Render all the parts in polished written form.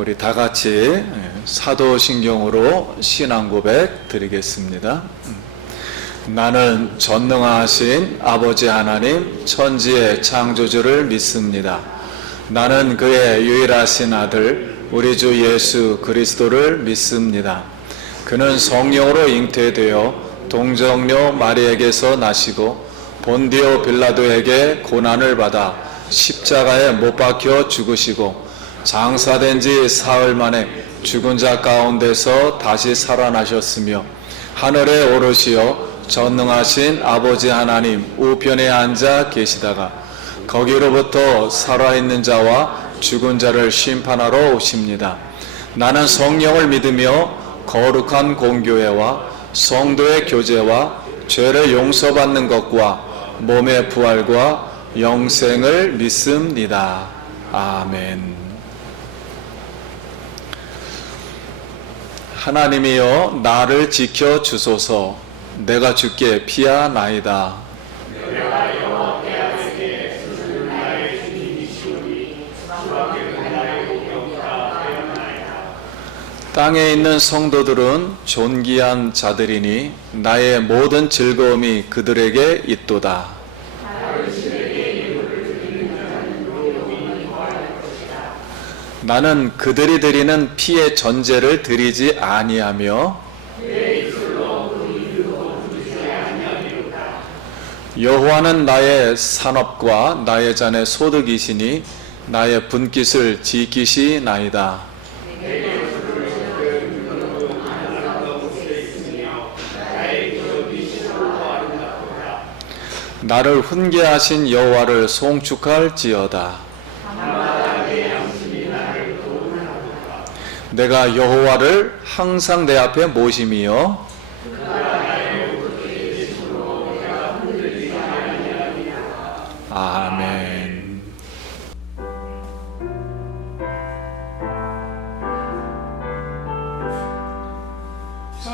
우리 다 같이 사도신경으로 신앙 고백 드리겠습니다. 나는 전능하신 아버지 하나님 천지의 창조주를 믿습니다. 나는 그의 유일하신 아들 우리 주 예수 그리스도를 믿습니다. 그는 성령으로 잉태되어 동정녀 마리에게서 나시고 본디오 빌라도에게 고난을 받아 십자가에 못 박혀 죽으시고 장사된 지 사흘 만에 죽은 자 가운데서 다시 살아나셨으며 하늘에 오르시어 전능하신 아버지 하나님 우편에 앉아 계시다가 거기로부터 살아있는 자와 죽은 자를 심판하러 오십니다. 나는 성령을 믿으며 거룩한 공교회와 성도의 교제와 죄를 용서받는 것과 몸의 부활과 영생을 믿습니다. 아멘. 하나님이여 나를 지켜 주소서. 내가 주께 피하나이다. 땅에 있는 성도들은 존귀한 자들이니 나의 모든 즐거움이 그들에게 있도다. 나는 그들이 드리는 피의 전제를 드리지 아니하며 여호와는 나의 산업과 나의 잔의 소득이시니 나의 분깃을 지키시나이다. 나를 훈계하신 여호와를 송축할지어다. 내가 여호와를 항상 내 앞에 모심이요 아멘. 내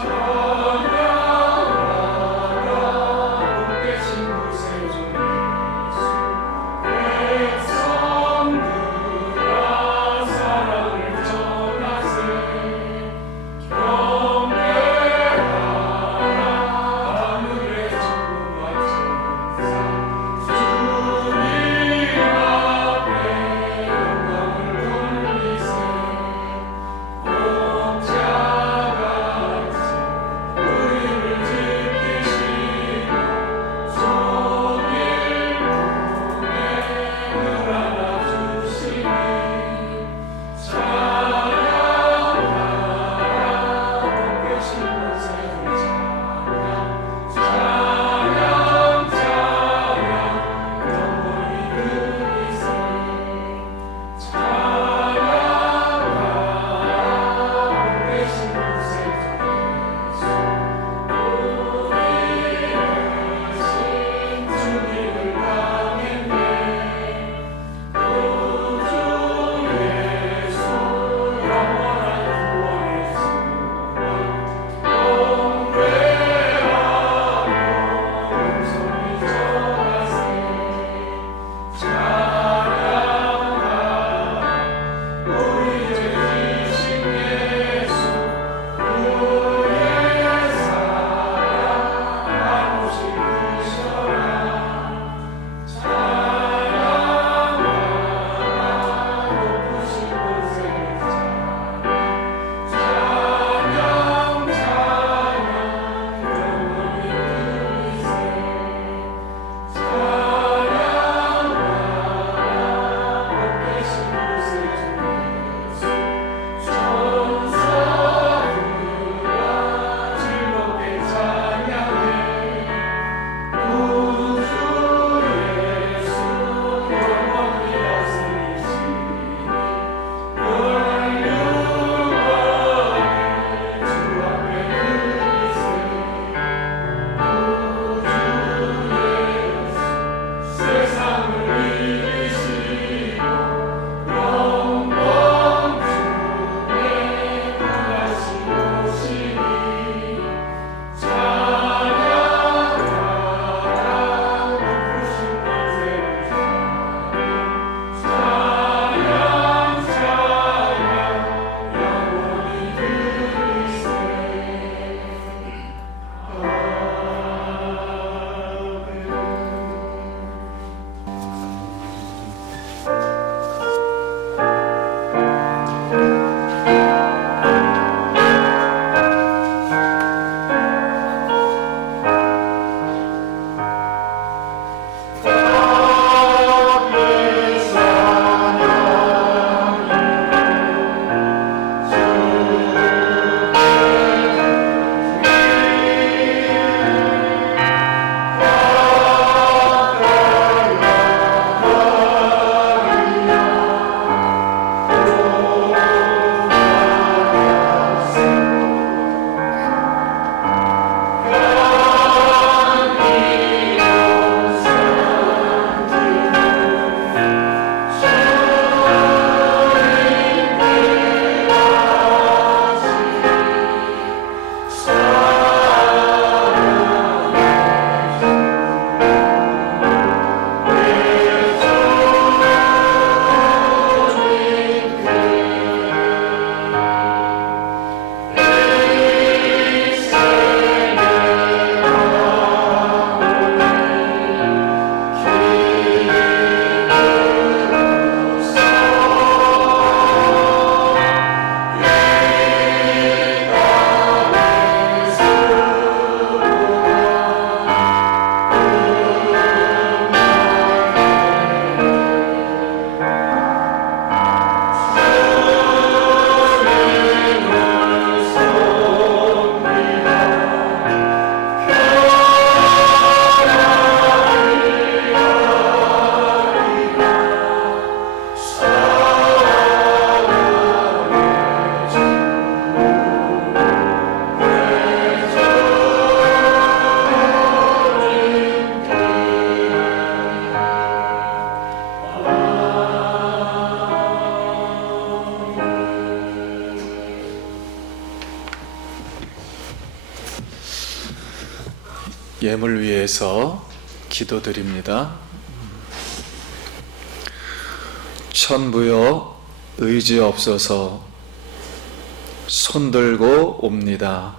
예물 위해서 기도드립니다. 천부여 의지 없어서 손들고 옵니다.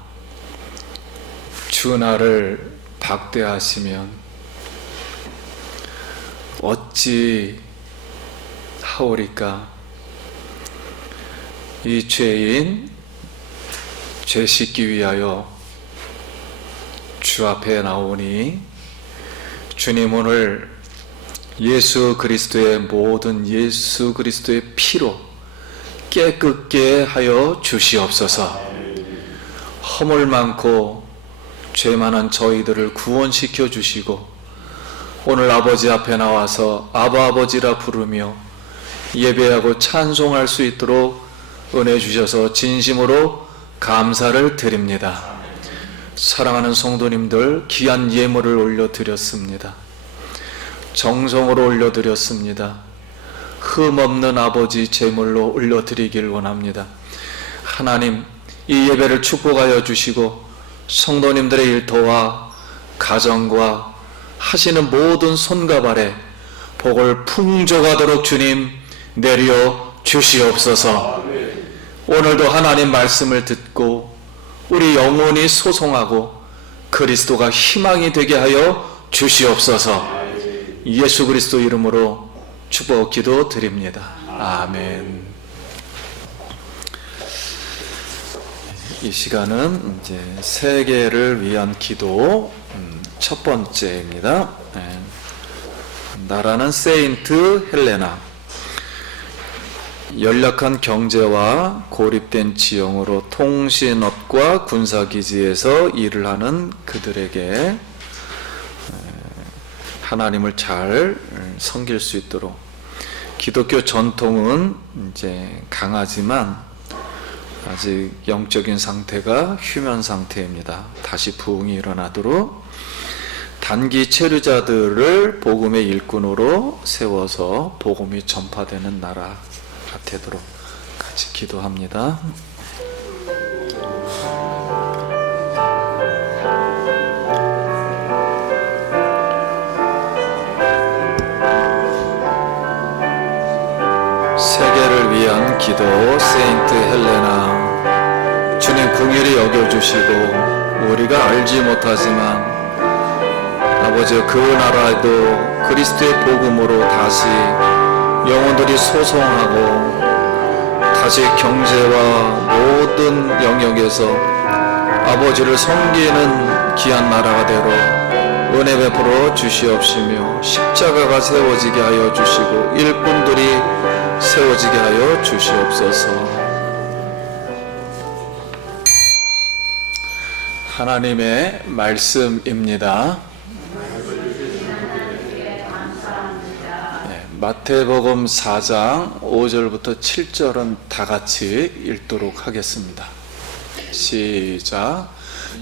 주 나를 박대하시면 어찌 하오리까? 이 죄인 죄 씻기 위하여 주 앞에 나오니 주님 오늘 예수 그리스도의 모든 예수 그리스도의 피로 깨끗게 하여 주시옵소서. 허물 많고 죄 많은 저희들을 구원시켜 주시고 오늘 아버지 앞에 나와서 아바 아버지라 부르며 예배하고 찬송할 수 있도록 은혜 주셔서 진심으로 감사를 드립니다. 사랑하는 성도님들 귀한 예물을 올려드렸습니다. 정성으로 올려드렸습니다. 흠없는 아버지 제물로 올려드리길 원합니다. 하나님 이 예배를 축복하여 주시고 성도님들의 일터와 가정과 하시는 모든 손과 발에 복을 풍족하도록 주님 내려 주시옵소서. 오늘도 하나님 말씀을 듣고 우리 영혼이 소송하고 그리스도가 희망이 되게 하여 주시옵소서. 예수 그리스도 이름으로 축복 기도 드립니다. 아멘. 이 시간은 이제 세계를 위한 기도 첫 번째입니다. 나라는 세인트 헬레나. 연약한 경제와 고립된 지형으로 통신업과 군사기지에서 일을 하는 그들에게 하나님을 잘 섬길 수 있도록 기독교 전통은 이제 강하지만 아직 영적인 상태가 휴면 상태입니다. 다시 부흥이 일어나도록 단기 체류자들을 복음의 일꾼으로 세워서 복음이 전파되는 나라가 되도록 같이 기도합니다. 세계를 위한 기도. 세인트 헬레나, 주님 긍휼히 여겨주시고 우리가 알지 못하지만 아버지 그 나라에도 그리스도의 복음으로 다시 영혼들이 소송하고 다시 경제와 모든 영역에서 아버지를 섬기는 귀한 나라가 되도록 은혜 베풀어 주시옵시며 십자가가 세워지게 하여 주시고 일꾼들이 세워지게 하여 주시옵소서. 하나님의 말씀입니다. 마태복음 4장 5절부터 7절은 다 같이 읽도록 하겠습니다. 시작.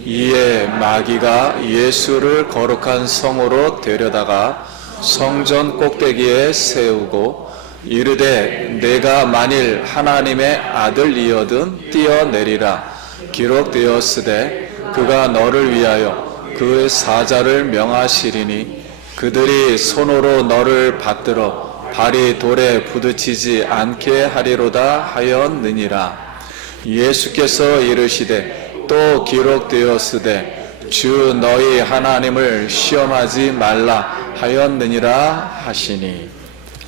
이에 마귀가 예수를 거룩한 성으로 데려다가 성전 꼭대기에 세우고 이르되 내가 만일 하나님의 아들이거든 뛰어내리라. 기록되었으되 그가 너를 위하여 그의 사자를 명하시리니 그들이 손으로 너를 받들어 발이 돌에 부딪히지 않게 하리로다 하였느니라. 예수께서 이르시되 또 기록되었으되 주 너희 하나님을 시험하지 말라 하였느니라 하시니.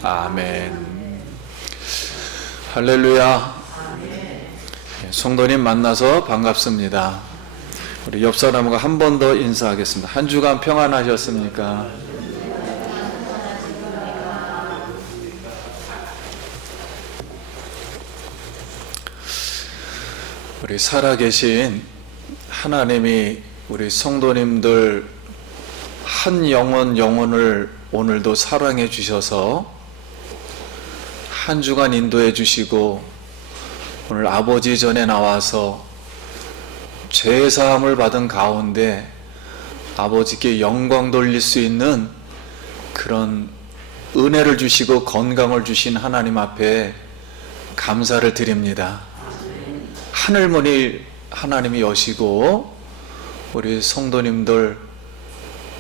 아멘. 할렐루야. 성도님 만나서 반갑습니다. 우리 옆 사람과 한 번 더 인사하겠습니다. 한 주간 평안하셨습니까? 우리 살아계신 하나님이 우리 성도님들 한 영혼을 오늘도 사랑해 주셔서 한 주간 인도해 주시고 오늘 아버지 전에 나와서 죄사함을 받은 가운데 아버지께 영광 돌릴 수 있는 그런 은혜를 주시고 건강을 주신 하나님 앞에 감사를 드립니다. 하늘문이 하나님이 여시고 우리 성도님들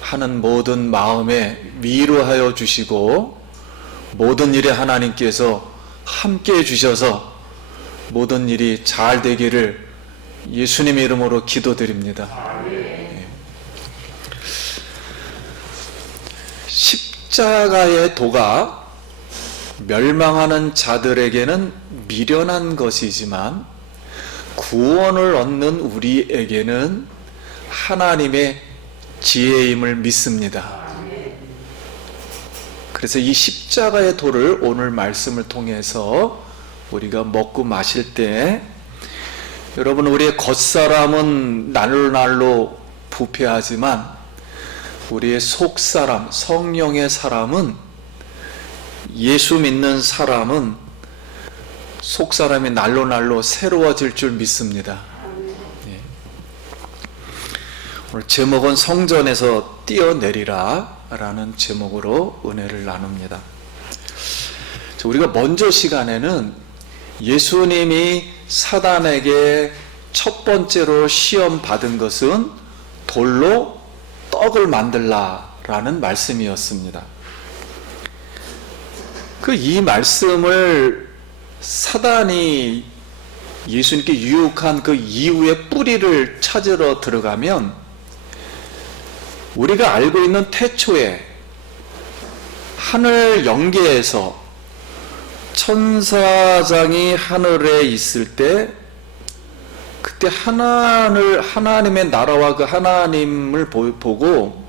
하는 모든 마음에 위로하여 주시고 모든 일에 하나님께서 함께 해주셔서 모든 일이 잘 되기를 예수님의 이름으로 기도드립니다. 십자가의 도가 멸망하는 자들에게는 미련한 것이지만 구원을 얻는 우리에게는 하나님의 지혜임을 믿습니다. 그래서 이 십자가의 도를 오늘 말씀을 통해서 우리가 먹고 마실 때, 여러분, 우리의 겉사람은 날로 부패하지만 우리의 속사람, 성령의 사람은, 예수 믿는 사람은 속사람이 날로 새로워질 줄 믿습니다. 예. 오늘 제목은 성전에서 뛰어내리라 라는 제목으로 은혜를 나눕니다. 우리가 먼저 시간에는 예수님이 사단에게 첫 번째로 시험 받은 것은 돌로 떡을 만들라 라는 말씀이었습니다. 이 말씀을 사단이 예수님께 유혹한 그 이후의 뿌리를 찾으러 들어가면 우리가 알고 있는 태초에 하늘 영계에서 천사장이 하늘에 있을 때, 그때 하나님의 나라와 그 하나님을 보고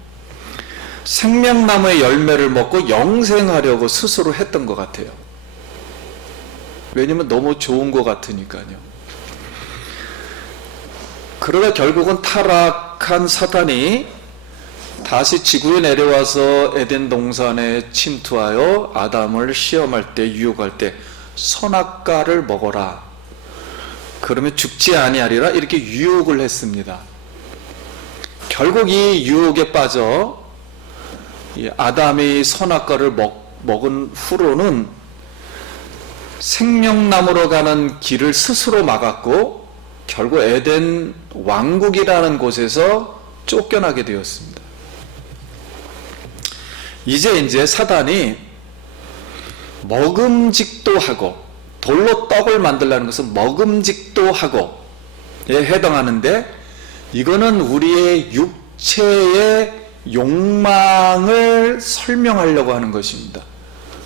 생명나무의 열매를 먹고 영생하려고 스스로 했던 것 같아요. 왜냐면 너무 좋은 것 같으니까요. 그러다 결국은 타락한 사탄이 다시 지구에 내려와서 에덴 동산에 침투하여 아담을 시험할 때, 유혹할 때 선악과를 먹어라, 그러면 죽지 아니하리라, 이렇게 유혹을 했습니다. 결국 이 유혹에 빠져 아담이 선악과를 먹은 후로는 생명나무로 가는 길을 스스로 막았고 결국 에덴 왕국이라는 곳에서 쫓겨나게 되었습니다. 이제 사단이 먹음직도 하고, 돌로 떡을 만들라는 것은 먹음직도 하고 에 해당하는데, 이거는 우리의 육체의 욕망을 설명하려고 하는 것입니다.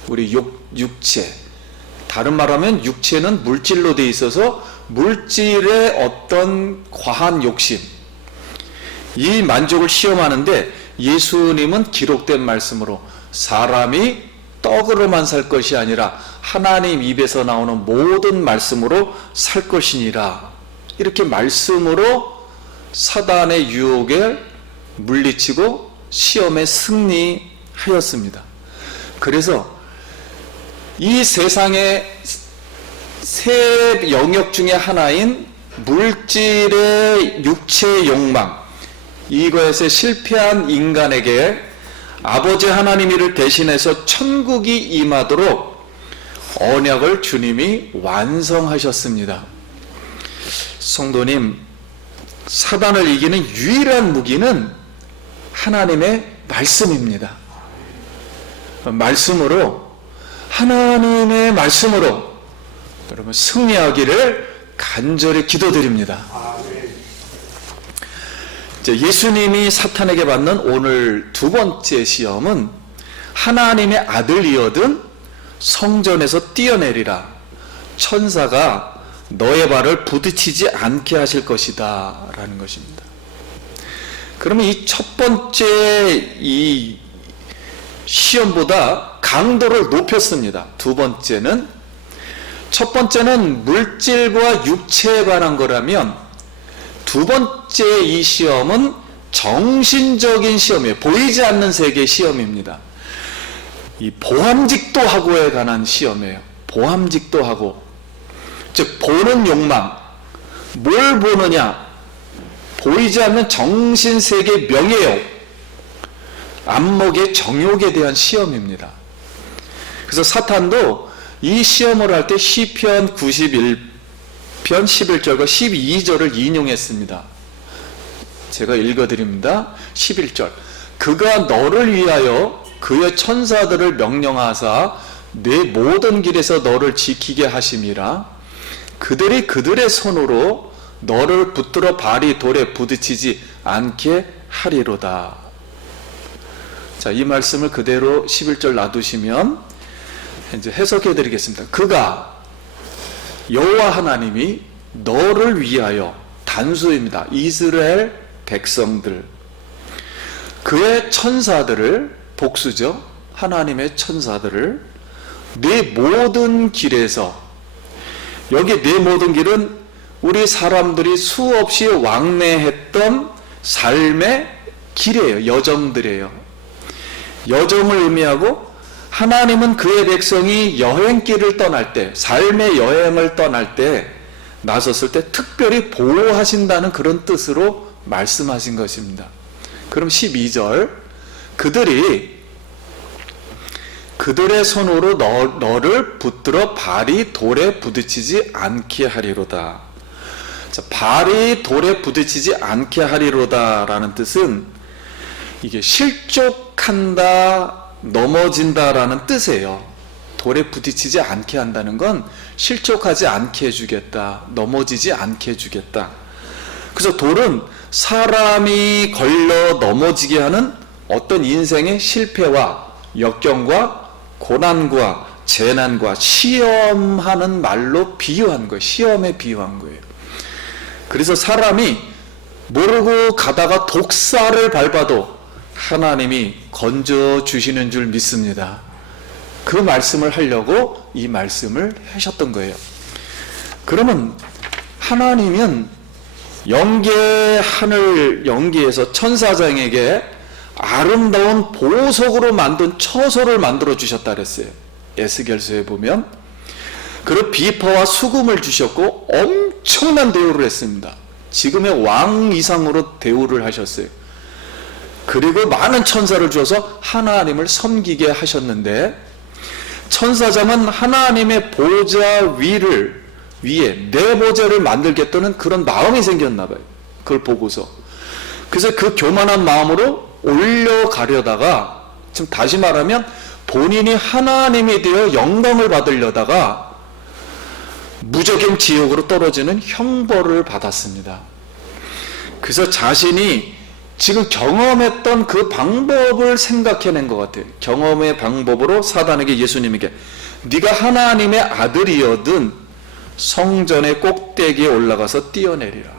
우리 육체, 다른 말하면 육체는 물질로 되어 있어서 물질의 어떤 과한 욕심, 이 만족을 시험하는데, 예수님은 기록된 말씀으로 사람이 떡으로만 살 것이 아니라 하나님 입에서 나오는 모든 말씀으로 살 것이니라, 이렇게 말씀으로 사단의 유혹을 물리치고 시험에 승리하였습니다. 그래서 이 세상의 세 영역 중에 하나인 물질의 육체의 욕망, 이것에 실패한 인간에게 아버지 하나님 이를 대신해서 천국이 임하도록 언약을 주님이 완성하셨습니다. 성도님, 사단을 이기는 유일한 무기는 하나님의 말씀입니다. 하나님의 말씀으로 여러분 승리하기를 간절히 기도드립니다. 예수님이 사탄에게 받는 오늘 두 번째 시험은 하나님의 아들이거든 성전에서 뛰어내리라, 천사가 너의 발을 부딪히지 않게 하실 것이다 라는 것입니다. 그러면 이 첫 번째 이 시험보다 강도를 높였습니다. 첫 번째는 물질과 육체에 관한 거라면, 두 번째 이 시험은 정신적인 시험이에요. 보이지 않는 세계의 시험입니다. 이 보함직도하고에 관한 시험이에요. 보함직도하고, 즉 보는 욕망, 뭘 보느냐, 보이지 않는 정신세계 명예욕, 안목의 정욕에 대한 시험입니다. 그래서 사탄도 이 시험을 할 때 시편 91편 11절과 12절을 인용했습니다. 제가 읽어드립니다. 11절, 그가 너를 위하여 그의 천사들을 명령하사 내 모든 길에서 너를 지키게 하심이라. 그들이 그들의 손으로 너를 붙들어 발이 돌에 부딪히지 않게 하리로다. 자, 이 말씀을 그대로 11절 놔두시면 이제 해석해 드리겠습니다. 그가, 여호와 하나님이 너를 위하여, 단수입니다. 이스라엘 백성들, 그의 천사들을, 복수죠. 하나님의 천사들을 네 모든 길에서, 여기 네 모든 길은 우리 사람들이 수없이 왕래했던 삶의 길이에요. 여정들이에요. 여정을 의미하고, 하나님은 그의 백성이 여행길을 떠날 때, 삶의 여행을 떠날 때, 나섰을 때 특별히 보호하신다는 그런 뜻으로 말씀하신 것입니다. 그럼 12절, 그들이 그들의 손으로 너를 붙들어 발이 돌에 부딪히지 않게 하리로다. 자, 발이 돌에 부딪히지 않게 하리로다 라는 뜻은 이게 실족한다, 넘어진다라는 뜻이에요. 돌에 부딪히지 않게 한다는 건 실족하지 않게 해주겠다, 넘어지지 않게 해주겠다. 그래서 돌은 사람이 걸려 넘어지게 하는 어떤 인생의 실패와 역경과 고난과 재난과 시험하는 말로 비유한 거예요. 시험에 비유한 거예요. 그래서 사람이 모르고 가다가 독사를 밟아도 하나님이 건져주시는 줄 믿습니다. 그 말씀을 하려고 이 말씀을 하셨던 거예요. 그러면 하나님은 하늘 영계에서 천사장에게 아름다운 보석으로 만든 처소를 만들어 주셨다 그랬어요. 에스겔서에 보면. 그리고 비파와 수금을 주셨고 엄청난 대우를 했습니다. 지금의 왕 이상으로 대우를 하셨어요. 그리고 많은 천사를 주어서 하나님을 섬기게 하셨는데, 천사장은 하나님의 보좌 위에 내 보좌를 만들겠다는 그런 마음이 생겼나 봐요. 그걸 보고서. 그래서 그 교만한 마음으로 올려가려다가, 지금 다시 말하면 본인이 하나님이 되어 영광을 받으려다가 무적인 지옥으로 떨어지는 형벌을 받았습니다. 그래서 자신이 지금 경험했던 그 방법을 생각해낸 것 같아요. 경험의 방법으로 사단에게, 예수님에게, 네가 하나님의 아들이거든 성전의 꼭대기에 올라가서 뛰어내리라.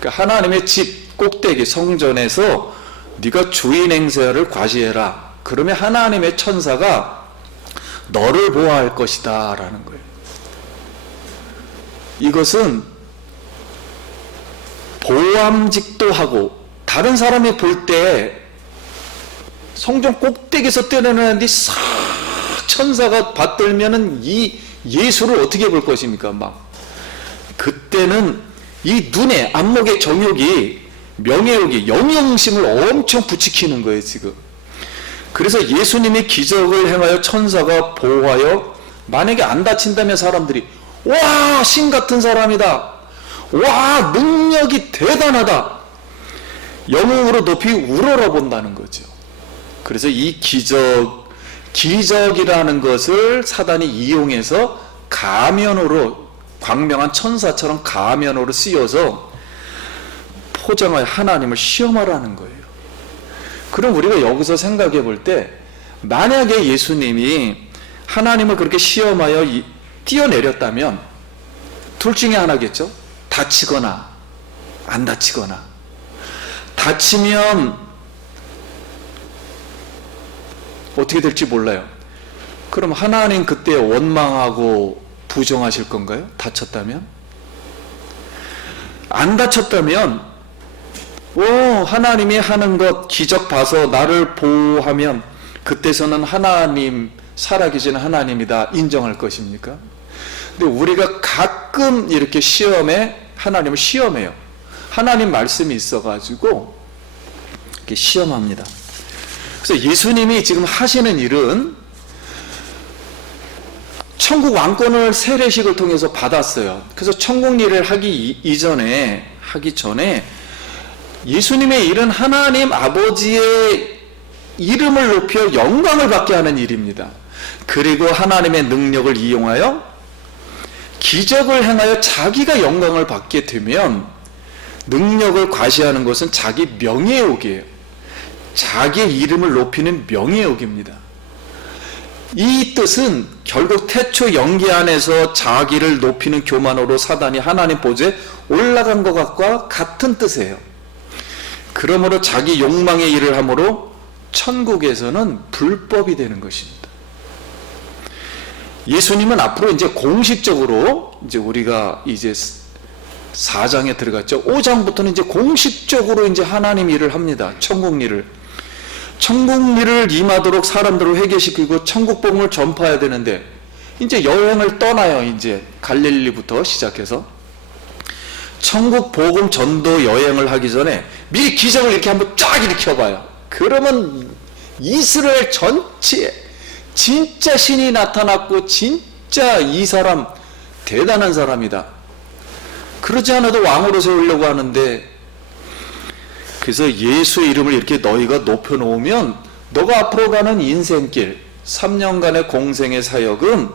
그러니까 하나님의 집 꼭대기 성전에서 네가 주인 행세를 과시해라. 그러면 하나님의 천사가 너를 보호할 것이다 라는 거예요. 이것은 보암직도 하고, 다른 사람이 볼 때 성전 꼭대기에서 뛰어내리는데 싹 천사가 받들면은 이 예수를 어떻게 볼 것입니까? 막 그때는 이 눈에, 안목의 정욕이, 명예욕이, 영영심을 엄청 부추기는 거예요 지금. 그래서 예수님이 기적을 행하여 천사가 보호하여, 만약에 안 다친다면 사람들이 와, 신 같은 사람이다, 와, 능력이 대단하다, 영웅으로 높이 우러러 본다는 거죠. 그래서 이 기적이라는 것을 사단이 이용해서 가면으로, 광명한 천사처럼 가면으로 쓰여서 포장하여 하나님을 시험하라는 거예요. 그럼 우리가 여기서 생각해 볼 때, 만약에 예수님이 하나님을 그렇게 시험하여 뛰어내렸다면 둘 중에 하나겠죠. 다치거나 안 다치거나. 다치면 어떻게 될지 몰라요. 그럼 하나님 그때 원망하고 부정하실 건가요? 다쳤다면? 안 다쳤다면, 하나님이 하는 것 기적 봐서 나를 보호하면 그때서는 하나님, 살아계신 하나님이다 인정할 것입니까? 근데 우리가 가끔 이렇게 하나님을 시험해요. 하나님 말씀이 있어가지고 이렇게 시험합니다. 그래서 예수님이 지금 하시는 일은 천국 왕권을 세례식을 통해서 받았어요. 그래서 천국 일을 하기 전에 예수님의 일은 하나님 아버지의 이름을 높여 영광을 받게 하는 일입니다. 그리고 하나님의 능력을 이용하여 기적을 행하여 자기가 영광을 받게 되면, 능력을 과시하는 것은 자기 명예욕이에요. 자기의 이름을 높이는 명예욕입니다. 이 뜻은 결국 태초 영계 안에서 자기를 높이는 교만으로 사단이 하나님 보좌에 올라간 것과 같은 뜻이에요. 그러므로 자기 욕망의 일을 함으로 천국에서는 불법이 되는 것입니다. 예수님은 앞으로 이제 공식적으로, 이제 우리가 이제 4장에 들어갔죠. 5장부터는 이제 공식적으로 이제 하나님 일을 합니다. 천국 일을. 천국 일을 임하도록 사람들을 회개시키고 천국 복음을 전파해야 되는데, 이제 여행을 떠나요. 이제 갈릴리부터 시작해서 천국 복음 전도 여행을 하기 전에 미리 기적을 이렇게 한번 쫙 일으켜봐요. 그러면 이스라엘 전체에 진짜 신이 나타났고, 진짜 이 사람 대단한 사람이다. 그러지 않아도 왕으로 세우려고 하는데, 그래서 예수의 이름을 이렇게 너희가 높여놓으면 너가 앞으로 가는 인생길 3년간의 공생의 사역은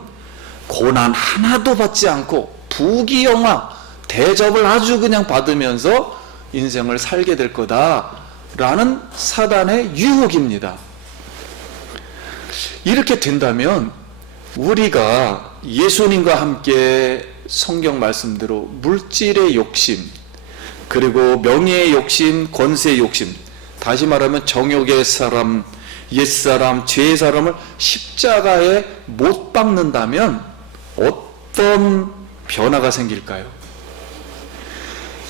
고난 하나도 받지 않고 부귀영화 대접을 아주 그냥 받으면서 인생을 살게 될 거다라는 사단의 유혹입니다. 이렇게 된다면 우리가 예수님과 함께 성경 말씀대로 물질의 욕심, 그리고 명예의 욕심, 권세의 욕심, 다시 말하면 정욕의 사람, 옛사람, 죄의 사람을 십자가에 못 박는다면 어떤 변화가 생길까요?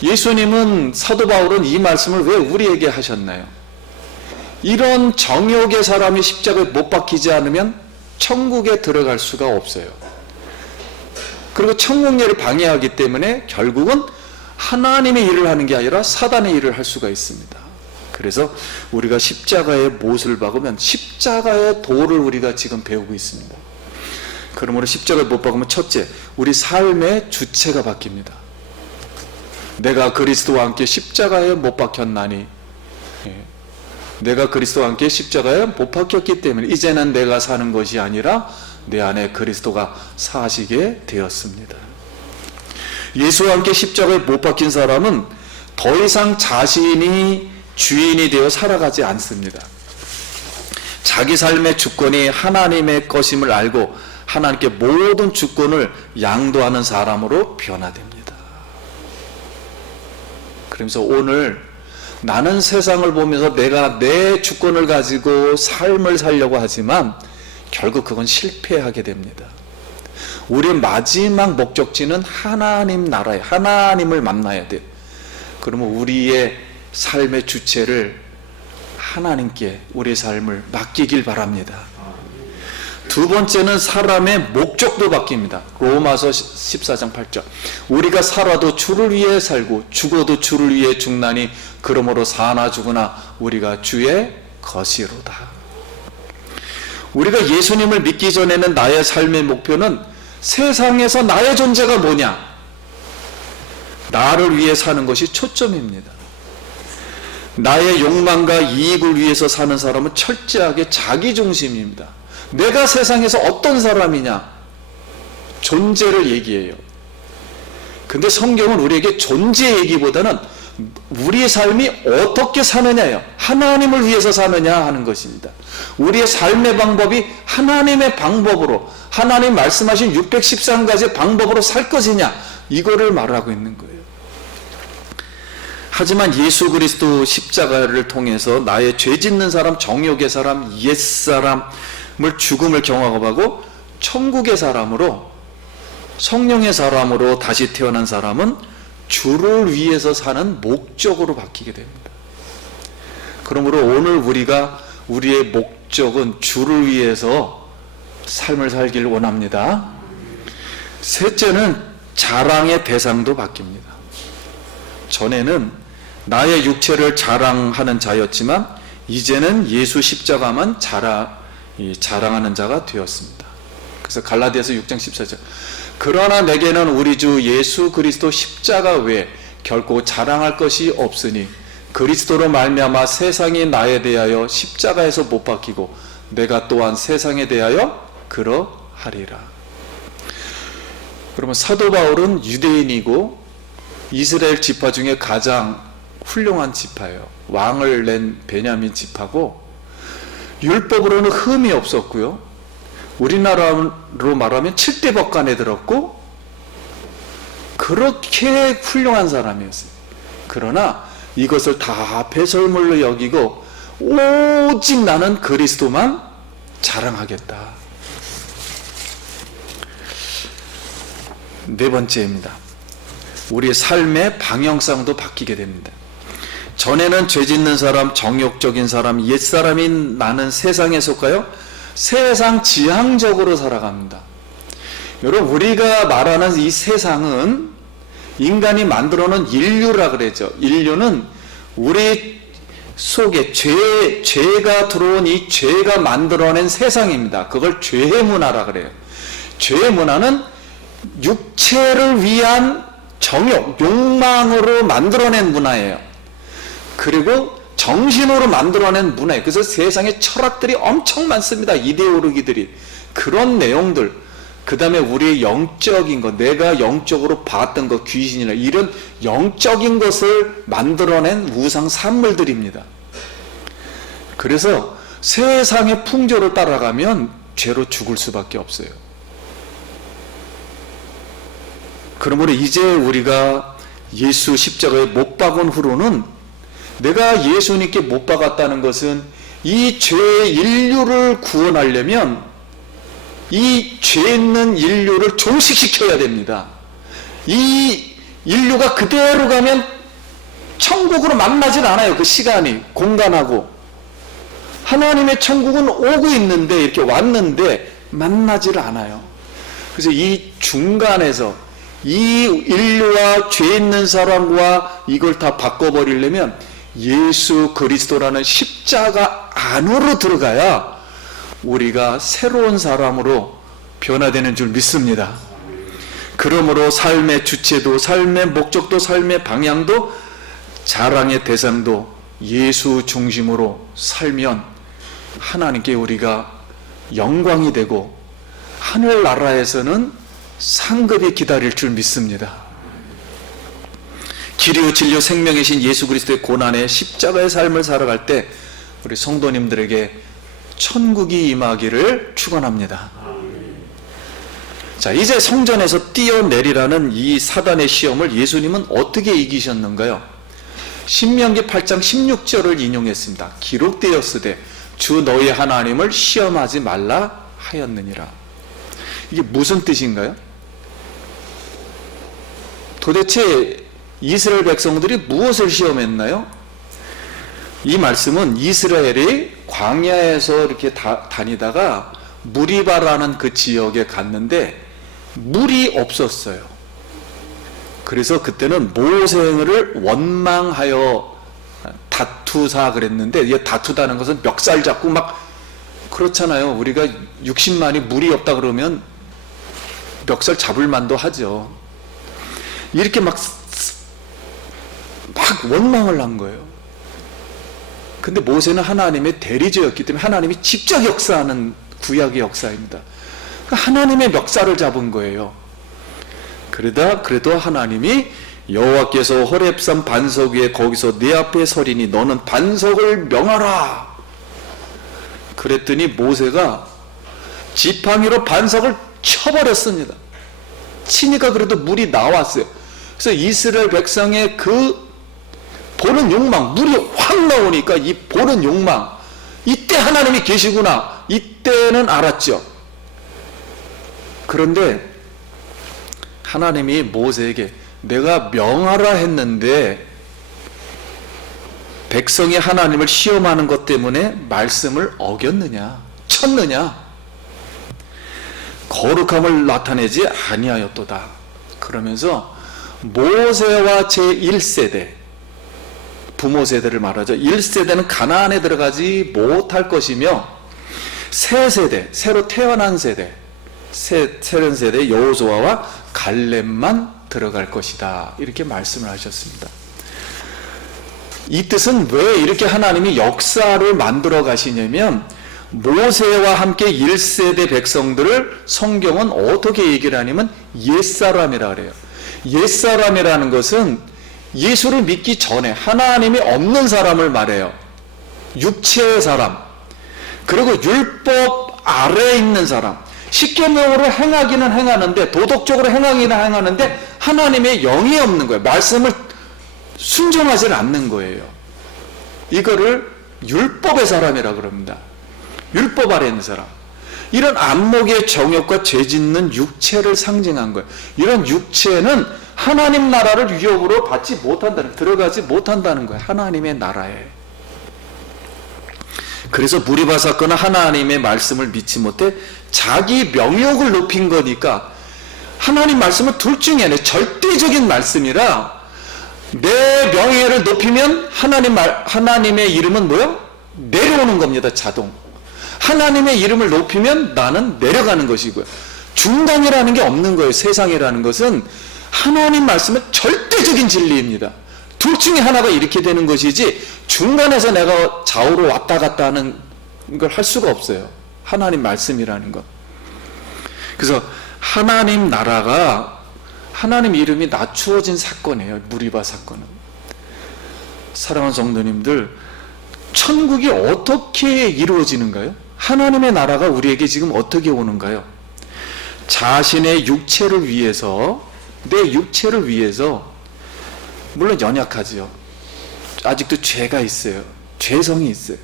예수님은, 사도 바울은 이 말씀을 왜 우리에게 하셨나요? 이런 정욕의 사람이 십자가에 못 박히지 않으면 천국에 들어갈 수가 없어요. 그리고 천국 일을 방해하기 때문에 결국은 하나님의 일을 하는 게 아니라 사단의 일을 할 수가 있습니다. 그래서 우리가 십자가에 못을 박으면 십자가의 도를 우리가 지금 배우고 있습니다. 그러므로 십자가에 못 박으면 첫째, 우리 삶의 주체가 바뀝니다. 내가 그리스도와 함께 십자가에 못 박혔나니, 내가 그리스도와 함께 십자가에 못 박혔기 때문에 이제는 내가 사는 것이 아니라 내 안에 그리스도가 사시게 되었습니다. 예수와 함께 십자가에 못 박힌 사람은 더 이상 자신이 주인이 되어 살아가지 않습니다. 자기 삶의 주권이 하나님의 것임을 알고 하나님께 모든 주권을 양도하는 사람으로 변화됩니다. 그러면서 오늘 나는 세상을 보면서 내가 내 주권을 가지고 삶을 살려고 하지만 결국 그건 실패하게 됩니다. 우리의 마지막 목적지는 하나님 나라에, 하나님을 만나야 돼요. 그러면 우리의 삶의 주체를 하나님께 우리의 삶을 맡기길 바랍니다. 두 번째는 사람의 목적도 바뀝니다. 로마서 14장 8절. 우리가 살아도 주를 위해 살고 죽어도 주를 위해 죽나니 그러므로 사나 죽으나 우리가 주의 것이로다. 우리가 예수님을 믿기 전에는 나의 삶의 목표는 세상에서 나의 존재가 뭐냐? 나를 위해 사는 것이 초점입니다. 나의 욕망과 이익을 위해서 사는 사람은 철저하게 자기중심입니다. 내가 세상에서 어떤 사람이냐? 존재를 얘기해요. 근데 성경은 우리에게 존재 얘기보다는 우리의 삶이 어떻게 사느냐예요. 하나님을 위해서 사느냐 하는 것입니다. 우리의 삶의 방법이 하나님의 방법으로, 하나님 말씀하신 613가지 방법으로 살 것이냐, 이거를 말하고 있는 거예요. 하지만 예수 그리스도 십자가를 통해서 나의 죄 짓는 사람, 정욕의 사람, 옛사람을 죽음을 경험하고 천국의 사람으로, 성령의 사람으로 다시 태어난 사람은 주를 위해서 사는 목적으로 바뀌게 됩니다. 그러므로 오늘 우리의 목적은 주를 위해서 삶을 살기를 원합니다. 셋째는 자랑의 대상도 바뀝니다. 전에는 나의 육체를 자랑하는 자였지만 이제는 예수 십자가만 자랑하는 자가 되었습니다. 그래서 갈라디아서 6장 14절. 그러나 내게는 우리 주 예수 그리스도 십자가 외에 결코 자랑할 것이 없으니 그리스도로 말미암아 세상이 나에 대하여 십자가에서 못 박히고 내가 또한 세상에 대하여 그러하리라. 그러면 사도 바울은 유대인이고 이스라엘 지파 중에 가장 훌륭한 지파예요. 왕을 낸 베냐민 지파고 율법으로는 흠이 없었고요. 우리나라로 말하면 7대 법관에 들었고 그렇게 훌륭한 사람이었어요. 그러나 이것을 다 배설물로 여기고 오직 나는 그리스도만 자랑하겠다. 네 번째입니다. 우리의 삶의 방향성도 바뀌게 됩니다. 전에는 죄 짓는 사람, 정욕적인 사람, 옛사람이 나는 세상에 속하여 세상 지향적으로 살아갑니다. 여러분, 우리가 말하는 이 세상은 인간이 만들어놓은 인류라 그러죠. 인류는 우리 속에 죄가 들어온 이 죄가 만들어낸 세상입니다. 그걸 죄의 문화라 그래요. 죄의 문화는 육체를 위한 정욕, 욕망으로 만들어낸 문화예요. 그리고 정신으로 만들어낸 문화예요. 그래서 세상에 철학들이 엄청 많습니다. 이데올로기들이. 그런 내용들, 그 다음에 우리의 영적인 것, 내가 영적으로 봤던 것, 귀신이나 이런 영적인 것을 만들어낸 우상 산물들입니다. 그래서 세상의 풍조를 따라가면 죄로 죽을 수밖에 없어요. 그러므로 이제 우리가 예수 십자가에 못 박은 후로는 내가 예수님께 못 박았다는 것은 이 죄의 인류를 구원하려면 이 죄 있는 인류를 종식시켜야 됩니다. 이 인류가 그대로 가면 천국으로 만나질 않아요. 그 시간이, 공간하고. 하나님의 천국은 오고 있는데, 이렇게 왔는데 만나질 않아요. 그래서 이 중간에서 이 인류와 죄 있는 사람과 이걸 다 바꿔버리려면 예수 그리스도라는 십자가 안으로 들어가야 우리가 새로운 사람으로 변화되는 줄 믿습니다. 그러므로 삶의 주체도, 삶의 목적도, 삶의 방향도, 자랑의 대상도 예수 중심으로 살면 하나님께 우리가 영광이 되고 하늘나라에서는 상급이 기다릴 줄 믿습니다. 길이요 진리요 생명이신 예수 그리스도의 고난의 십자가의 삶을 살아갈 때 우리 성도님들에게 천국이 임하기를 축원합니다. 자, 이제 성전에서 뛰어내리라는 이 사단의 시험을 예수님은 어떻게 이기셨는가요? 신명기 8장 16절을 인용했습니다. 기록되었으되 주 너희 하나님을 시험하지 말라 하였느니라. 이게 무슨 뜻인가요? 도대체 이스라엘 백성들이 무엇을 시험했나요? 이 말씀은 이스라엘이 광야에서 이렇게 다니다가 무리바라는 그 지역에 갔는데 물이 없었어요. 그래서 그때는 모세를 원망하여 다투사 그랬는데, 이게 다투다는 것은 멱살 잡고 막 그렇잖아요. 우리가 60만이 물이 없다 그러면 멱살 잡을 만도 하죠. 이렇게 막 원망을 한 거예요. 근데 모세는 하나님의 대리자였기 때문에 하나님이 직접 역사하는 구약의 역사입니다. 하나님의 멱살을 잡은 거예요. 그래도 하나님이 여호와께서 호렙산 반석 위에 거기서 내 앞에 서리니 너는 반석을 명하라. 그랬더니 모세가 지팡이로 반석을 쳐버렸습니다. 치니까 그래도 물이 나왔어요. 그래서 이스라엘 백성의 그 보는 욕망, 물이 확 나오니까 이 보는 욕망, 이때 하나님이 계시구나, 이때는 알았죠. 그런데 하나님이 모세에게 내가 명하라 했는데 백성이 하나님을 시험하는 것 때문에 말씀을 어겼느냐, 쳤느냐, 거룩함을 나타내지 아니하였도다. 그러면서 모세와 제1세대, 부모 세대를 말하죠. 1세대는 가나안에 들어가지 못할 것이며 새 세대, 새로 태어난 세대, 새로운 세대 여호수아와 갈렙만 들어갈 것이다. 이렇게 말씀을 하셨습니다. 이 뜻은 왜 이렇게 하나님이 역사를 만들어 가시냐면, 모세와 함께 1세대 백성들을 성경은 어떻게 얘기를 하냐면 옛사람이라 그래요. 옛사람이라는 것은 예수를 믿기 전에 하나님이 없는 사람을 말해요. 육체의 사람, 그리고 율법 아래에 있는 사람. 십계명으로 행하기는 행하는데, 도덕적으로 행하기는 행하는데 하나님의 영이 없는 거예요. 말씀을 순종하지 않는 거예요. 이거를 율법의 사람이라 그럽니다. 율법 아래 있는 사람. 이런 안목의 정욕과 죄짓는 육체를 상징한 거예요. 이런 육체는 하나님 나라를 위협으로 받지 못한다는, 들어가지 못한다는 거예요. 하나님의 나라에. 그래서 무리바 사건은 하나님의 말씀을 믿지 못해 자기 명욕을 높인 거니까, 하나님 말씀은 둘 중에 하나, 절대적인 말씀이라 내 명예를 높이면 하나님의 이름은 뭐요? 내려오는 겁니다. 자동. 하나님의 이름을 높이면 나는 내려가는 것이고요. 중간이라는 게 없는 거예요. 세상이라는 것은 하나님 말씀은 절대적인 진리입니다. 둘 중에 하나가 이렇게 되는 것이지, 중간에서 내가 좌우로 왔다 갔다 하는 걸 할 수가 없어요. 하나님 말씀이라는 것. 그래서 하나님 나라가 하나님 이름이 낮추어진 사건이에요. 무리바 사건은. 사랑하는 성도님들, 천국이 어떻게 이루어지는가요? 하나님의 나라가 우리에게 지금 어떻게 오는가요? 자신의 육체를 위해서, 내 육체를 위해서, 물론 연약하지요. 아직도 죄가 있어요. 죄성이 있어요.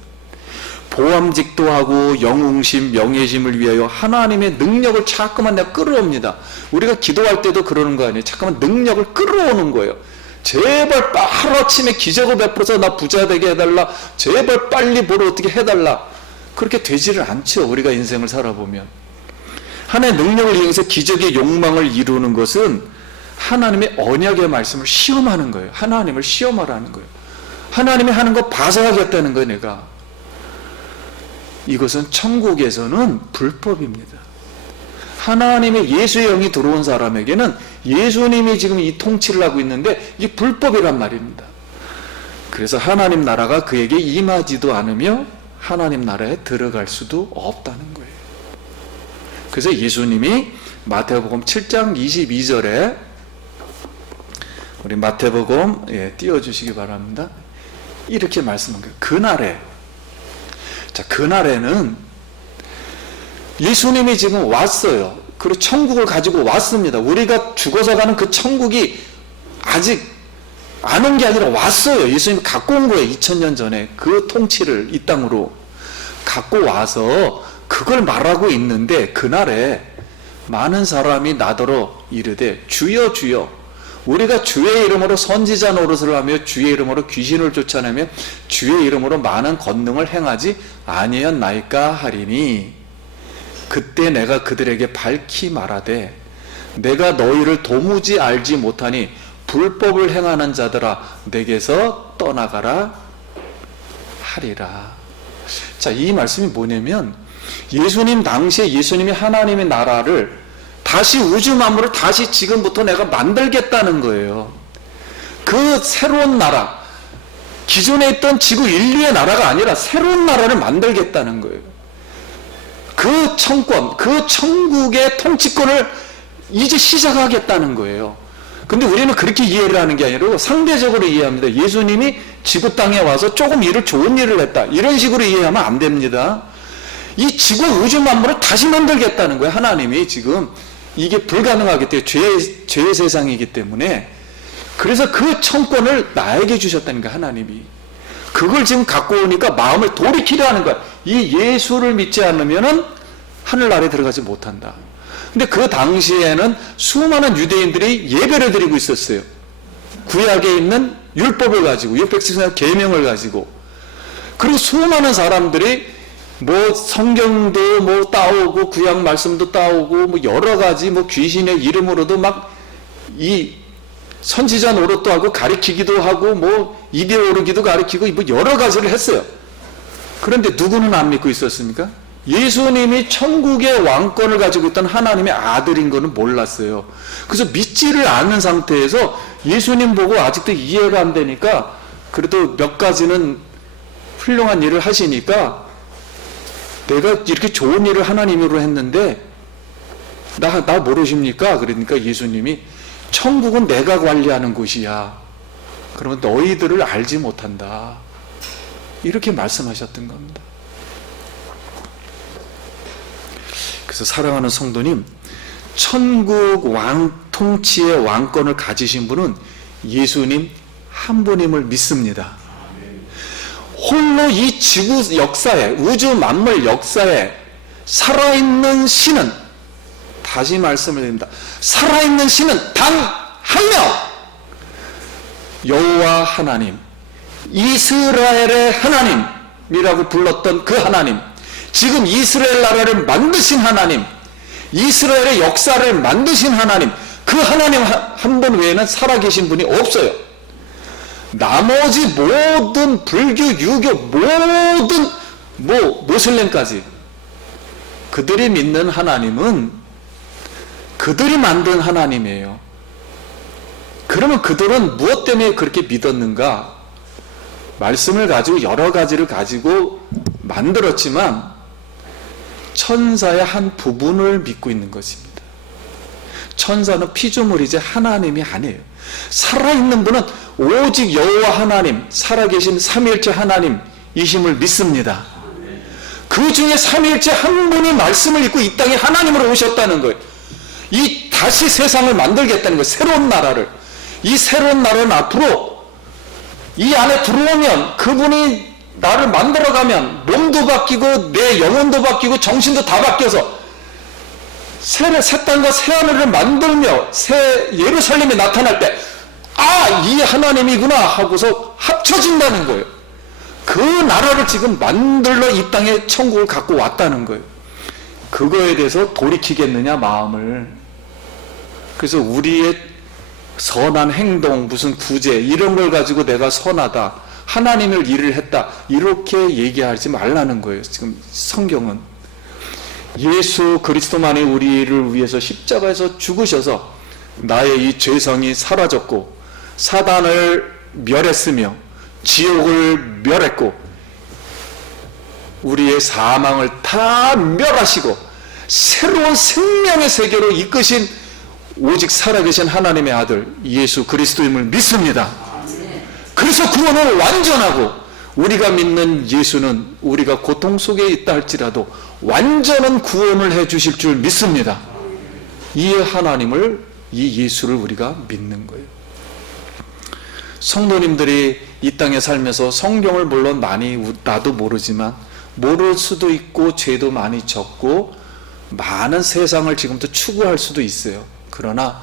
보암직도 하고 영웅심, 명예심을 위하여 하나님의 능력을 자꾸만 내가 끌어옵니다. 우리가 기도할 때도 그러는 거 아니에요? 자꾸만 능력을 끌어오는 거예요. 제발 하루아침에 기적을 베풀어서 나 부자 되게 해달라. 제발 빨리 뭘 어떻게 해달라. 그렇게 되지를 않죠. 우리가 인생을 살아보면. 하나님의 능력을 이용해서 기적의 욕망을 이루는 것은 하나님의 언약의 말씀을 시험하는 거예요. 하나님을 시험하라는 거예요. 하나님이 하는 거 봐서 하겠다는 거예요. 내가. 이것은 천국에서는 불법입니다. 하나님의 예수의 영이 들어온 사람에게는 예수님이 지금 이 통치를 하고 있는데 이게 불법이란 말입니다. 그래서 하나님 나라가 그에게 임하지도 않으며 하나님 나라에 들어갈 수도 없다는 거예요. 그래서 예수님이 마태복음 7장 22절에, 우리 마태복음 띄워주시기 바랍니다. 이렇게 말씀한 거예요. 그날에, 자, 그날에는 예수님이 지금 왔어요. 그리고 천국을 가지고 왔습니다. 우리가 죽어서 가는 그 천국이 아직 안 온 게 아니라 왔어요. 예수님이 갖고 온 거예요. 2000년 전에 그 통치를 이 땅으로 갖고 와서 그걸 말하고 있는데, 그날에 많은 사람이 나더러 이르되 주여 주여, 우리가 주의 이름으로 선지자 노릇을 하며 주의 이름으로 귀신을 쫓아내며 주의 이름으로 많은 권능을 행하지 아니었나이까 하리니, 그때 내가 그들에게 밝히 말하되 내가 너희를 도무지 알지 못하니 불법을 행하는 자들아 내게서 떠나가라 하리라. 자, 이 말씀이 뭐냐면, 예수님 당시에 예수님이 하나님의 나라를 다시, 우주 만물을 다시 지금부터 내가 만들겠다는 거예요. 그 새로운 나라, 기존에 있던 지구 인류의 나라가 아니라 새로운 나라를 만들겠다는 거예요. 그 청권, 그 천국의 통치권을 이제 시작하겠다는 거예요. 근데 우리는 그렇게 이해를 하는 게 아니라 상대적으로 이해합니다. 예수님이 지구 땅에 와서 조금 좋은 일을 했다, 이런 식으로 이해하면 안 됩니다. 이 지구 우주 만물을 다시 만들겠다는 거예요. 하나님이 지금. 이게 불가능하기 때문에, 죄의 세상이기 때문에. 그래서 그 청권을 나에게 주셨다는 거예요. 하나님이. 그걸 지금 갖고 오니까 마음을 돌이키려 하는 거야. 이 예수를 믿지 않으면은 하늘나라에 들어가지 못한다. 근데 그 당시에는 수많은 유대인들이 예배를 드리고 있었어요. 구약에 있는 율법을 가지고, 600절 계명을 가지고. 그리고 수많은 사람들이 뭐 성경도 뭐 따오고 구약 말씀도 따오고 뭐 여러 가지 뭐 귀신의 이름으로도 막 이 선지자 노릇도 하고 가리키기도 하고 뭐 입에 오르기도 가리키고 뭐 여러 가지를 했어요. 그런데 누구는 안 믿고 있었습니까? 예수님이 천국의 왕권을 가지고 있던 하나님의 아들인 거는 몰랐어요. 그래서 믿지를 않는 상태에서 예수님 보고 아직도 이해가 안 되니까 그래도 몇 가지는 훌륭한 일을 하시니까 내가 이렇게 좋은 일을 하나님으로 했는데 나 모르십니까? 그러니까 예수님이 천국은 내가 관리하는 곳이야. 그러면 너희들을 알지 못한다. 이렇게 말씀하셨던 겁니다. 그래서 사랑하는 성도님, 천국 왕 통치의 왕권을 가지신 분은 예수님 한 분임을 믿습니다. 홀로 이 지구 역사에, 우주 만물 역사에 살아있는 신은, 다시 말씀을 드립니다, 살아있는 신은 단 한 명, 여호와 하나님, 이스라엘의 하나님이라고 불렀던 그 하나님, 지금 이스라엘 나라를 만드신 하나님, 이스라엘의 역사를 만드신 하나님, 그 하나님 한 분 외에는 살아계신 분이 없어요. 나머지 모든 불교, 유교, 모든 모슬렘까지 그들이 믿는 하나님은 그들이 만든 하나님이에요. 그러면 그들은 무엇 때문에 그렇게 믿었는가? 말씀을 가지고 여러 가지를 가지고 만들었지만 천사의 한 부분을 믿고 있는 것입니다. 천사는 피조물이지 하나님이 아니에요. 살아있는 분은 오직 여호와 하나님, 살아계신 삼위일체 하나님이심을 믿습니다. 그 중에 삼위일체 한 분이 말씀을 읽고 이 땅에 하나님으로 오셨다는 거예요. 이 다시 세상을 만들겠다는 거예요. 새로운 나라를. 이 새로운 나라는 앞으로 이 안에 들어오면, 그분이 나를 만들어가면 몸도 바뀌고 내 영혼도 바뀌고 정신도 다 바뀌어서 새 땅과 새 하늘을 만들며 새 예루살렘이 나타날 때, 아, 이 하나님이구나 하고서 합쳐진다는 거예요. 그 나라를 지금 만들러 이 땅에 천국을 갖고 왔다는 거예요. 그거에 대해서 돌이키겠느냐, 마음을. 그래서 우리의 선한 행동, 무슨 구제, 이런 걸 가지고 내가 선하다, 하나님을 일을 했다, 이렇게 얘기하지 말라는 거예요. 지금 성경은 예수 그리스도만이 우리를 위해서 십자가에서 죽으셔서 나의 이 죄성이 사라졌고 사단을 멸했으며 지옥을 멸했고 우리의 사망을 다 멸하시고 새로운 생명의 세계로 이끄신 오직 살아계신 하나님의 아들 예수 그리스도임을 믿습니다. 그래서 구원은 완전하고, 우리가 믿는 예수는 우리가 고통 속에 있다 할지라도 완전한 구원을 해 주실 줄 믿습니다. 이 하나님을, 이 예수를 우리가 믿는 거예요. 성도님들이 이 땅에 살면서 성경을 물론 많이, 나도 모르지만 모를 수도 있고 죄도 많이 졌고 많은 세상을 지금부터 추구할 수도 있어요. 그러나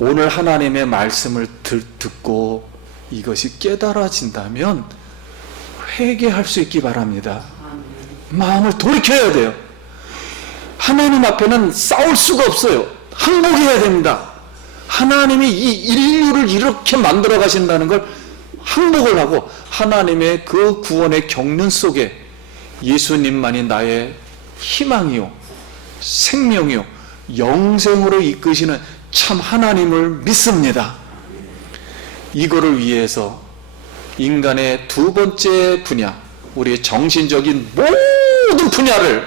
오늘 하나님의 말씀을 듣고 이것이 깨달아진다면 회개할 수 있기 바랍니다. 마음을 돌이켜야 돼요. 하나님 앞에는 싸울 수가 없어요. 항복해야 됩니다. 하나님이 이 인류를 이렇게 만들어 가신다는 걸 항복을 하고 하나님의 그 구원의 경륜 속에 예수님만이 나의 희망이요, 생명이요, 영생으로 이끄시는 참 하나님을 믿습니다. 이거를 위해서 인간의 두 번째 분야, 우리의 정신적인 모든 분야를,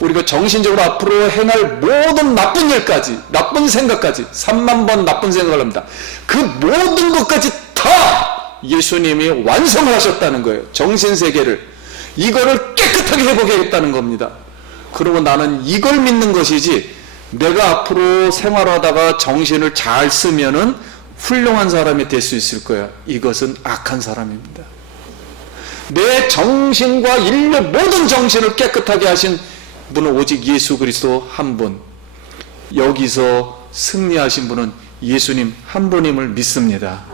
우리가 정신적으로 앞으로 행할 모든 나쁜 일까지, 나쁜 생각까지, 3만 번 나쁜 생각을 합니다. 그 모든 것까지 다 예수님이 완성을 하셨다는 거예요. 정신세계를. 이거를 깨끗하게 회복하겠다는 겁니다. 그리고 나는 이걸 믿는 것이지, 내가 앞으로 생활하다가 정신을 잘 쓰면은 훌륭한 사람이 될 수 있을 거야. 이것은 악한 사람입니다. 내 정신과 인류 모든 정신을 깨끗하게 하신 분은 오직 예수 그리스도 한 분. 여기서 승리하신 분은 예수님 한 분임을 믿습니다.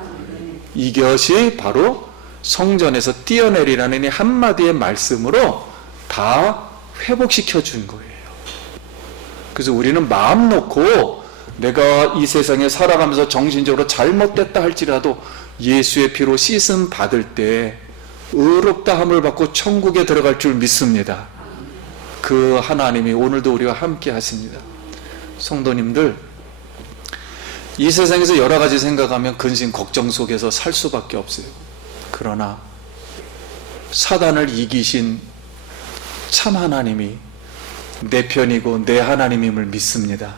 이것이 바로 성전에서 뛰어내리라는 이 한마디의 말씀으로 다 회복시켜 준 거예요. 그래서 우리는 마음 놓고 내가 이 세상에 살아가면서 정신적으로 잘못됐다 할지라도 예수의 피로 씻음 받을 때 의롭다함을 받고 천국에 들어갈 줄 믿습니다. 그 하나님이 오늘도 우리와 함께 하십니다. 성도님들, 이 세상에서 여러 가지 생각하면 근심 걱정 속에서 살 수밖에 없어요. 그러나 사단을 이기신 참 하나님이 내 편이고 내 하나님임을 믿습니다.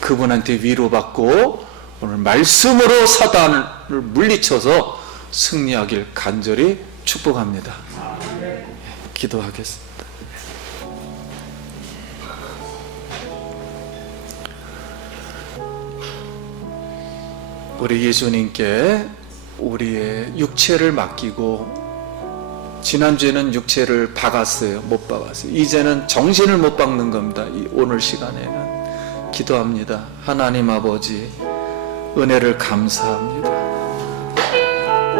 그분한테 위로받고 오늘 말씀으로 사단을 물리쳐서 승리하길 간절히 축복합니다. 기도하겠습니다. 우리 예수님께 우리의 육체를 맡기고, 지난주에는 육체를 박았어요. 못 박았어요. 이제는 정신을 못 박는 겁니다. 오늘 시간에는 기도합니다. 하나님 아버지, 은혜를 감사합니다.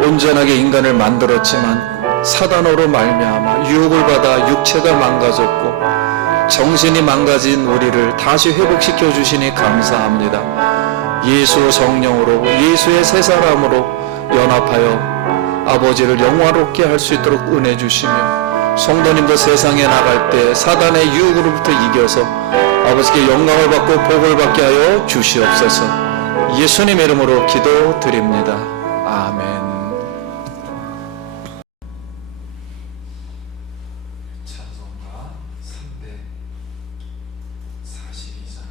온전하게 인간을 만들었지만 사단으로 말미암아 유혹을 받아 육체가 망가졌고 정신이 망가진 우리를 다시 회복시켜 주시니 감사합니다. 예수 성령으로, 예수의 새 사람으로 연합하여 아버지를 영화롭게 할 수 있도록 은혜 주시며, 성도님도 세상에 나갈 때 사단의 유혹으로부터 이겨서 아버지께 영광을 받고 복을 받게 하여 주시옵소서. 예수님의 이름으로 기도드립니다. 아멘. 찬송가 342장.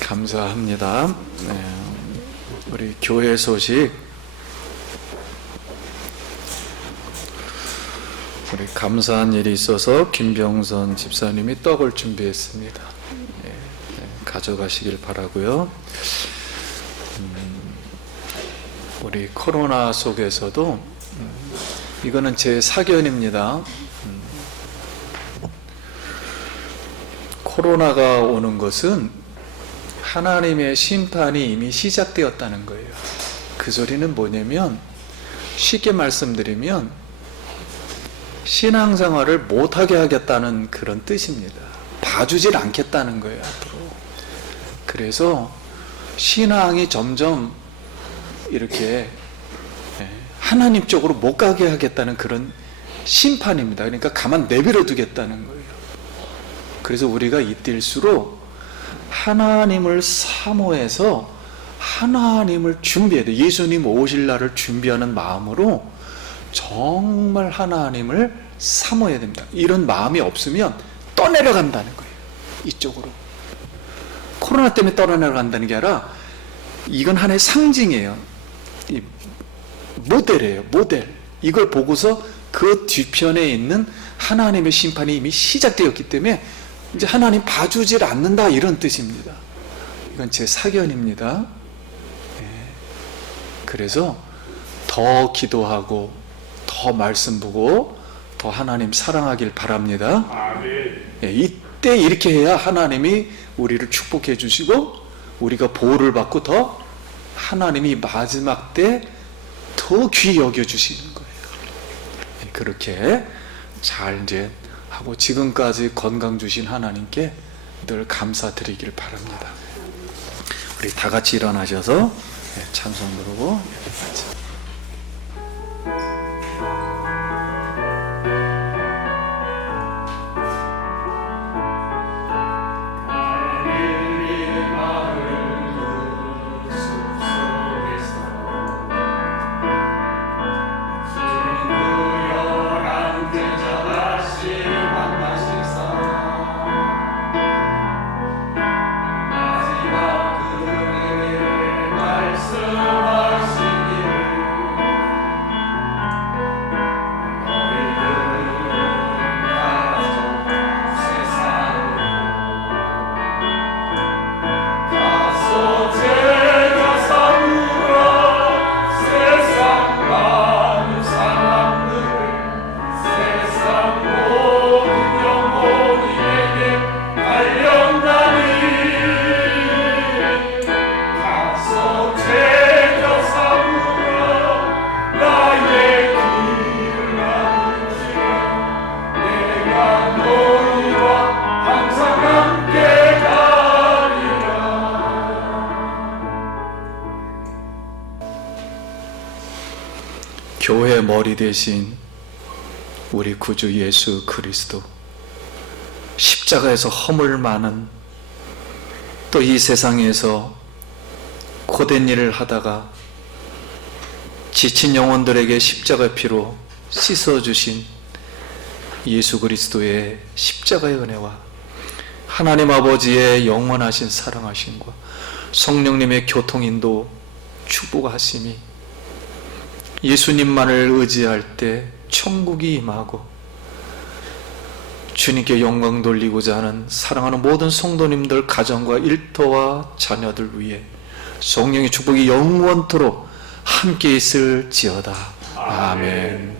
감사합니다. 우리 교회 소식, 우리 감사한 일이 있어서 김병선 집사님이 떡을 준비했습니다. 가져가시길 바라고요. 우리 코로나 속에서도 이거는 제 사견입니다. 코로나가 오는 것은 하나님의 심판이 이미 시작되었다는 거예요. 그 소리는 뭐냐면, 쉽게 말씀드리면 신앙생활을 못하게 하겠다는 그런 뜻입니다. 봐주질 않겠다는 거예요, 앞으로. 그래서 신앙이 점점 이렇게 하나님 쪽으로 못 가게 하겠다는 그런 심판입니다. 그러니까 가만 내버려 두겠다는 거예요. 그래서 우리가 이때일수록 하나님을 사모해서 하나님을 준비해야 돼. 예수님 오실 날을 준비하는 마음으로 정말 하나님을 사모해야 됩니다. 이런 마음이 없으면 떠내려간다는 거예요. 이쪽으로. 코로나 때문에 떠내려간다는 게 아니라 이건 하나의 상징이에요. 이 모델이에요. 모델. 이걸 보고서 그 뒤편에 있는 하나님의 심판이 이미 시작되었기 때문에 이제 하나님 봐주질 않는다, 이런 뜻입니다. 이건 제 사견입니다. 그래서 더 기도하고 더 말씀 보고 더 하나님 사랑하길 바랍니다. 이때 이렇게 해야 하나님이 우리를 축복해 주시고 우리가 보호를 받고 더 하나님이 마지막 때 더 귀히 여겨 주시는 거예요. 그렇게 잘 이제 하고 지금까지 건강 주신 하나님께 늘 감사드리길 바랍니다. 우리 다 같이 일어나셔서 찬송 부르고 교회 머리 대신 우리 구주 예수 그리스도, 십자가에서 허물 많은, 또 이 세상에서 고된 일을 하다가 지친 영혼들에게 십자가의 피로 씻어주신 예수 그리스도의 십자가의 은혜와 하나님 아버지의 영원하신 사랑하심과 성령님의 교통인도 축복하심이 예수님만을 의지할 때 천국이 임하고 주님께 영광 돌리고자 하는 사랑하는 모든 성도님들 가정과 일터와 자녀들 위해 성령의 축복이 영원토록 함께 있을지어다. 아멘.